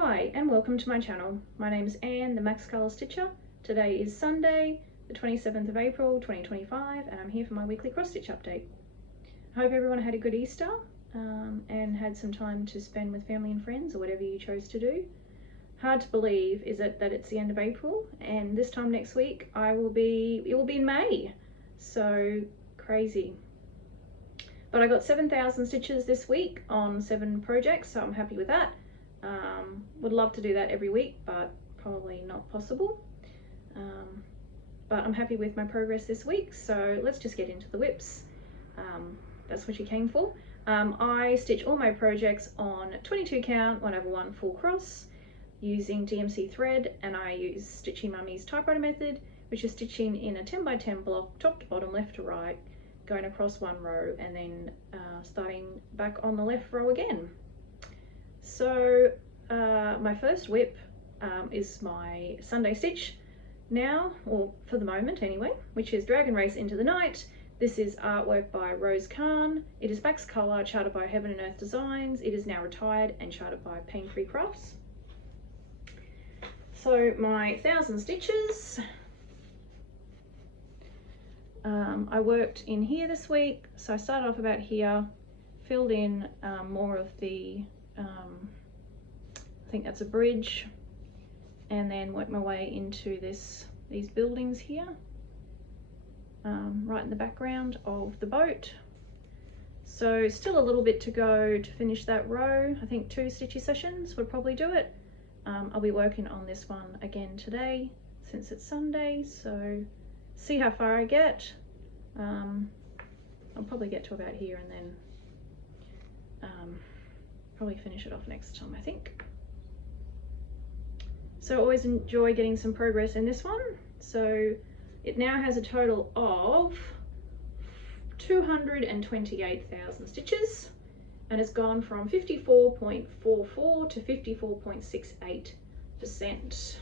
Hi and welcome to my channel. My name is Anne, the Max Colour Stitcher. Today is Sunday, the 27th of April 2025, and I'm here for my weekly cross stitch update. I hope everyone had a good Easter and had some time to spend with family and friends, or whatever you chose to do. Hard to believe is it that it's the end of April, and this time next week it will be in May. So crazy. But I got 7,000 stitches this week on 7 projects, so I'm happy with that. Would love to do that every week, but probably not possible. But I'm happy with my progress this week, so let's just get into the whips. That's what you came for. I stitch all my projects on 22 count 1/1 full cross using DMC thread, and I use Stitchy Mummy's typewriter method, which is stitching in a 10 by 10 block, top to bottom, left to right, going across one row and then starting back on the left row again. So my first whip is my Sunday stitch now, or for the moment anyway, which is Dragon Race Into the Night. This is artwork by Rose Khan. It is Max Colour, charted by Heaven and Earth Designs. It is now retired and charted by Paine Free Crafts. So my 1,000 stitches. I worked in here this week, so I started off about here, filled in more of the I think that's a bridge, and then worked my way into these buildings here, right in the background of the boat. So still a little bit to go to finish that row. I think 2 stitchy sessions would probably do it. I'll be working on this one again today since it's Sunday, so see how far I get. I'll probably get to about here and then probably finish it off next time, I think. So I always enjoy getting some progress in this one. So it now has a total of 228,000 stitches, and it's gone from 54.44 to 54.68%.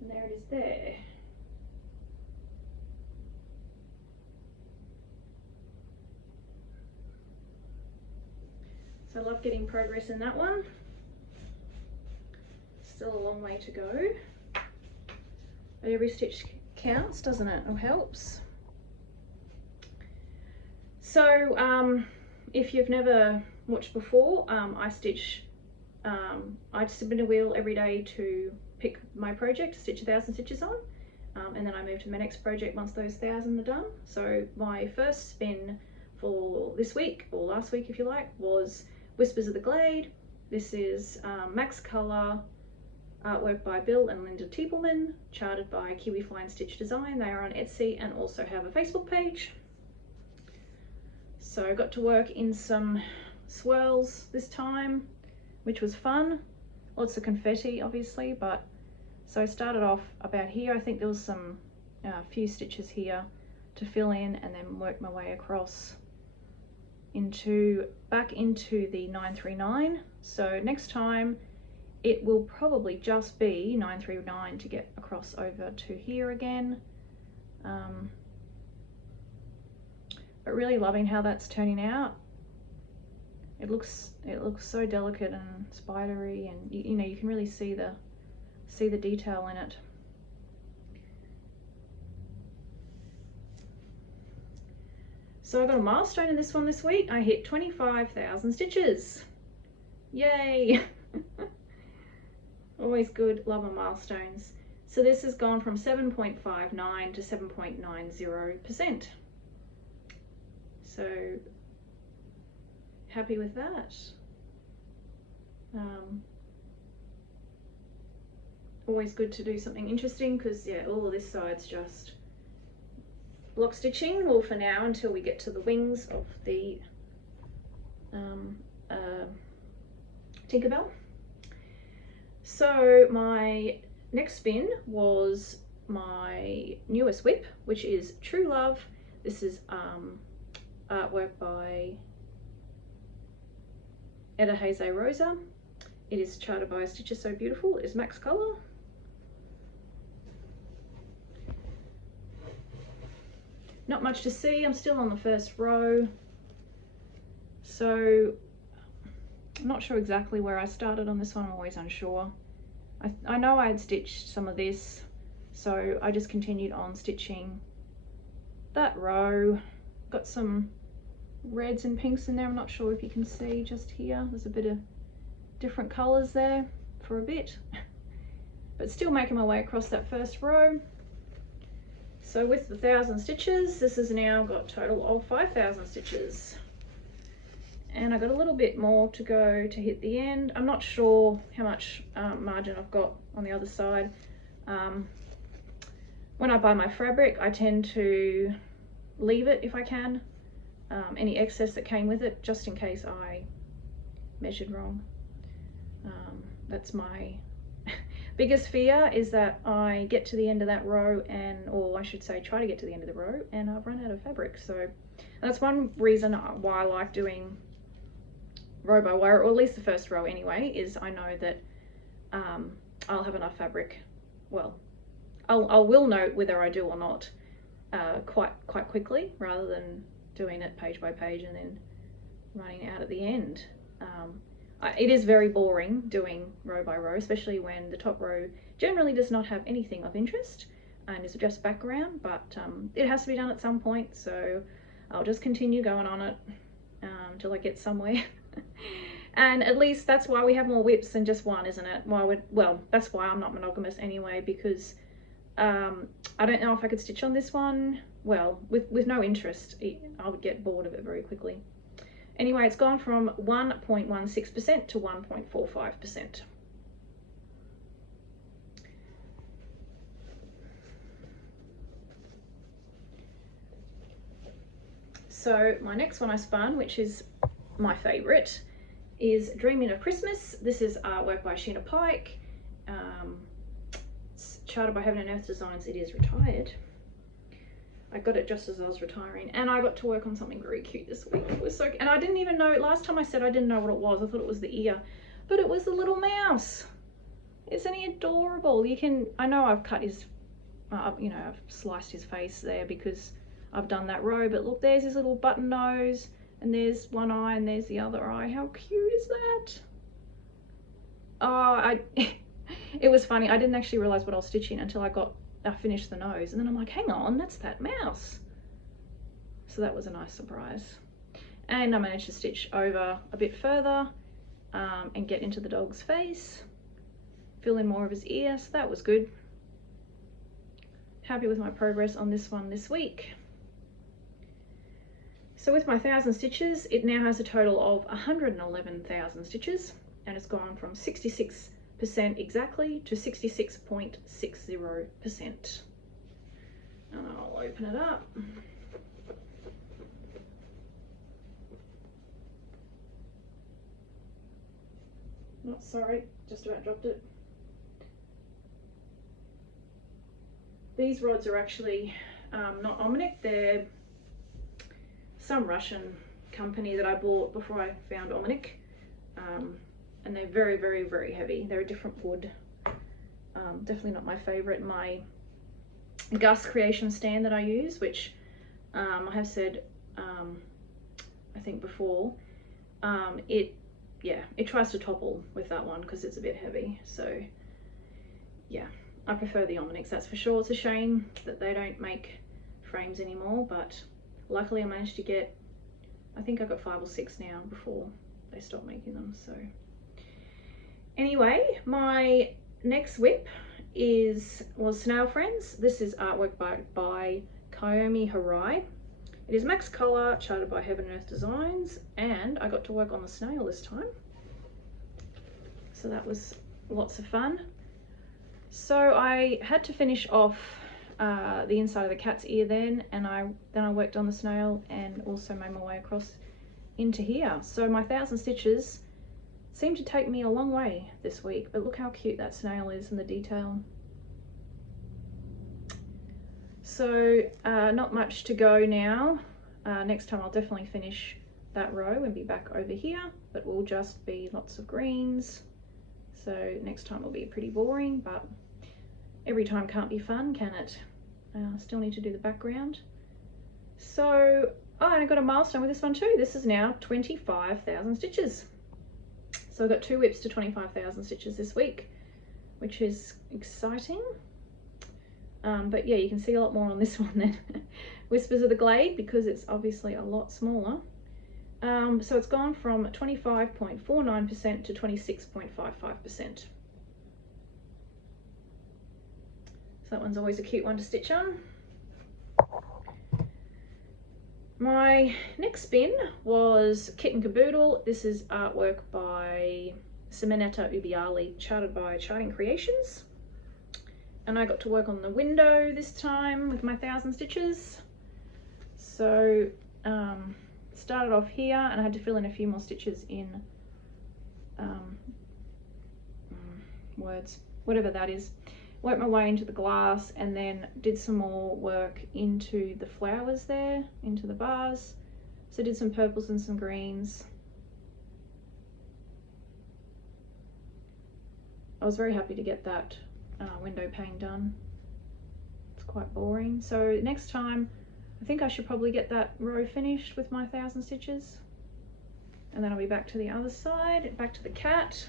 And there it is there. So I love getting progress in that one. Still a long way to go, but every stitch counts, doesn't it? Or helps. So if you've never watched before, I stitch, I spin a wheel every day to pick my project to stitch 1,000 stitches on, and then I move to my next project once those 1,000 are done. So my first spin for this week, or last week if you like, was Whiskers of the Glade. This is Max Colour, artwork by Bill and Linda Tiepelman, charted by Kiwi Fine Stitch Design. They are on Etsy and also have a Facebook page. So I got to work in some swirls this time, which was fun. Lots of confetti obviously, but so I started off about here. I think there was some few stitches here to fill in, and then worked my way across back into the 939. So next time it will probably just be 939 to get across over to here again. But really loving how that's turning out. It looks so delicate and spidery, and you know, you can really see the detail in it. So I got a milestone in this one this week. I hit 25,000 stitches. Yay! Always good, love my milestones. So this has gone from 7.59 to 7.90%. So happy with that. Always good to do something interesting, because yeah, all of this side's just block stitching, well, for now, until we get to the wings of the Tinkerbell. So my next spin was my newest whip, which is True Love. This is artwork by Eder, Rosa. It is charted by Stitchessewbeautiful. It is Max Colour. Not much to see. I'm still on the first row. So I'm not sure exactly where I started on this one. I'm always unsure. I know I had stitched some of this, so I just continued on stitching that row. Got some reds and pinks in there. I'm not sure if you can see just here. There's a bit of different colours there for a bit, but still making my way across that first row. So with the 1,000 stitches, this has now got a total of 5,000 stitches. And I got a little bit more to go to hit the end. I'm not sure how much margin I've got on the other side. When I buy my fabric, I tend to leave it if I can, any excess that came with it, just in case I measured wrong. That's my biggest fear, is that I get to the end of that row or I should say try to get to the end of the row and I've run out of fabric. So that's one reason why I like doing row by row, or at least the first row anyway, is I know that I'll have enough fabric. Well, I will know whether I do or not quite quickly, rather than doing it page by page and then running out at the end. It is very boring doing row by row, especially when the top row generally does not have anything of interest and is just background, but it has to be done at some point, so I'll just continue going on it until I get somewhere. And at least that's why we have more whips than just one, isn't it? Well, that's why I'm not monogamous anyway, because I don't know if I could stitch on this one. Well, with no interest, I would get bored of it very quickly. Anyway, it's gone from 1.16% to 1.45%. So my next one I spun, which is my favourite, is Dreaming of Christmas. This is artwork by Sheena Pike. It's charted by Heaven and Earth Designs. It is retired. I got it just as I was retiring, and I got to work on something very cute this week. It was so, and I didn't even know, last time I said I didn't know what it was. I thought it was the ear, but it was the little mouse. Isn't he adorable? I know I've cut his, you know, I've sliced his face there because I've done that row, but look, there's his little button nose, and there's one eye, and there's the other eye. How cute is that? Oh, it was funny. I didn't actually realize what I was stitching until I finished the nose, and then I'm like, hang on, that's that mouse. So that was a nice surprise. And I managed to stitch over a bit further and get into the dog's face, fill in more of his ear, so that was good. Happy with my progress on this one this week. So with my 1,000 stitches, it now has a total of 111,000 stitches, and it's gone from 66% exactly to 66.60%. And I'll open it up. Oh, sorry, just about dropped it. These rods are actually not Omnic, they're some Russian company that I bought before I found Omnic. And they're very, very, very heavy. They're a different wood. Definitely not my favorite. My Gus Creation stand that I use, which I have said, I think before, it tries to topple with that one because it's a bit heavy. So yeah, I prefer the Omnics, that's for sure. It's a shame that they don't make frames anymore, but luckily I managed to get, I think I got 5 or 6 now before they stopped making them. So anyway, my next whip was Snail Friends. This is artwork by Kayomi Harai. It is max color, charted by Heaven and Earth Designs, and I got to work on the snail this time. So that was lots of fun. So I had to finish off the inside of the cat's ear then I worked on the snail and also made my way across into here. So my 1,000 stitches seemed to take me a long way this week, but look how cute that snail is and the detail. So not much to go now. Next time I'll definitely finish that row and be back over here, but we'll just be lots of greens. So next time will be pretty boring, but every time can't be fun, can it? I still need to do the background. So Oh, and I got a milestone with this one too. This is now 25,000 stitches. So I got 2 whips to 25,000 stitches this week, which is exciting. But yeah, you can see a lot more on this one than Whispers of the Glade because it's obviously a lot smaller. So it's gone from 25.49% to 26.55%. So that one's always a cute one to stitch on. My next spin was Kitten Kaboodle. This is artwork by Simonetta Ubbiali, charted by Charting Creations. And I got to work on the window this time with my 1,000 stitches. So started off here and I had to fill in a few more stitches in words, whatever that is. Worked my way into the glass and then did some more work into the flowers there, into the bars. So did some purples and some greens. I was very happy to get that window pane done. It's quite boring. So next time, I think I should probably get that row finished with my 1,000 stitches. And then I'll be back to the other side, back to the cat.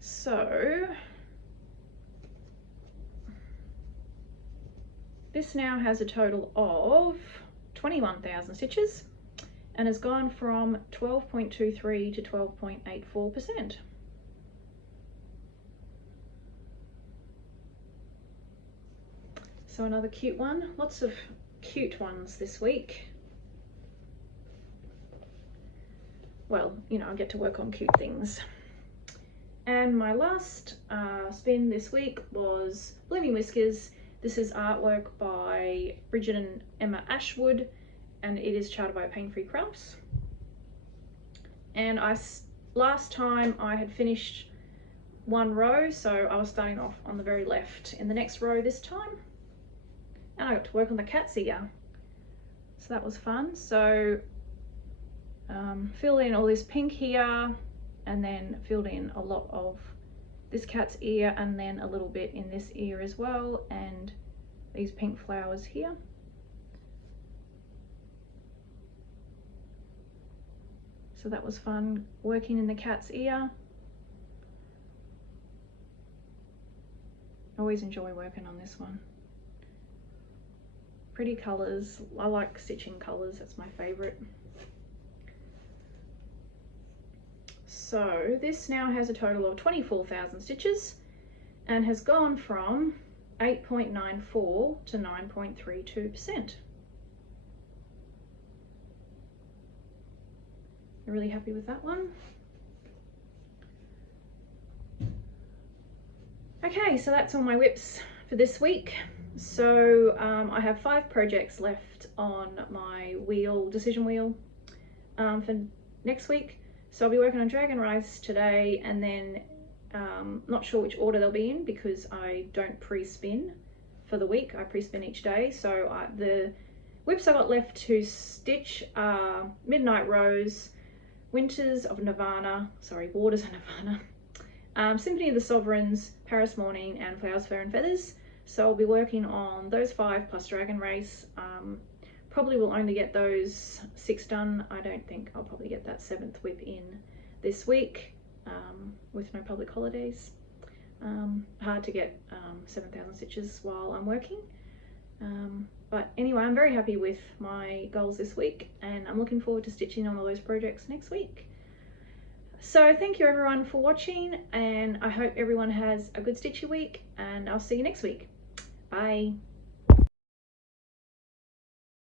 So this now has a total of 21,000 stitches and has gone from 12.23 to 12.84%. So another cute one, lots of cute ones this week. Well, you know, I get to work on cute things. And my last spin this week was Blooming Whiskers. This is artwork by Brigid and Emma Ashwood, and it is charted by Paine Crafts. And last time I had finished one row, so I was starting off on the very left in the next row this time. And I got to work on the cat's ear. So that was fun. So filled in all this pink here, and then filled in a lot of this cat's ear and then a little bit in this ear as well, and these pink flowers here. So that was fun working in the cat's ear. I always enjoy working on this one. Pretty colours. I like stitching colours, that's my favourite. So this now has a total of 24,000 stitches and has gone from 8.94 to 9.32%. I'm really happy with that one. Okay, so that's all my whips for this week. So I have 5 projects left on my decision wheel for next week. So I'll be working on Dragon Rice today, and then not sure which order they'll be in because I don't pre-spin for the week. I pre-spin each day. So the whips I got left to stitch are Midnight Rose, Waters of Nirvana, Symphony of the Sovereigns, Paris Morning, and Flowers, Fur and Feathers. So I'll be working on those 5 plus Dragon Race. Probably will only get those 6 done. I don't think I'll probably get that 7th whip in this week with no public holidays. Hard to get 7,000 stitches while I'm working. But anyway, I'm very happy with my goals this week, and I'm looking forward to stitching on all those projects next week. So thank you everyone for watching, and I hope everyone has a good stitchy week, and I'll see you next week. Bye.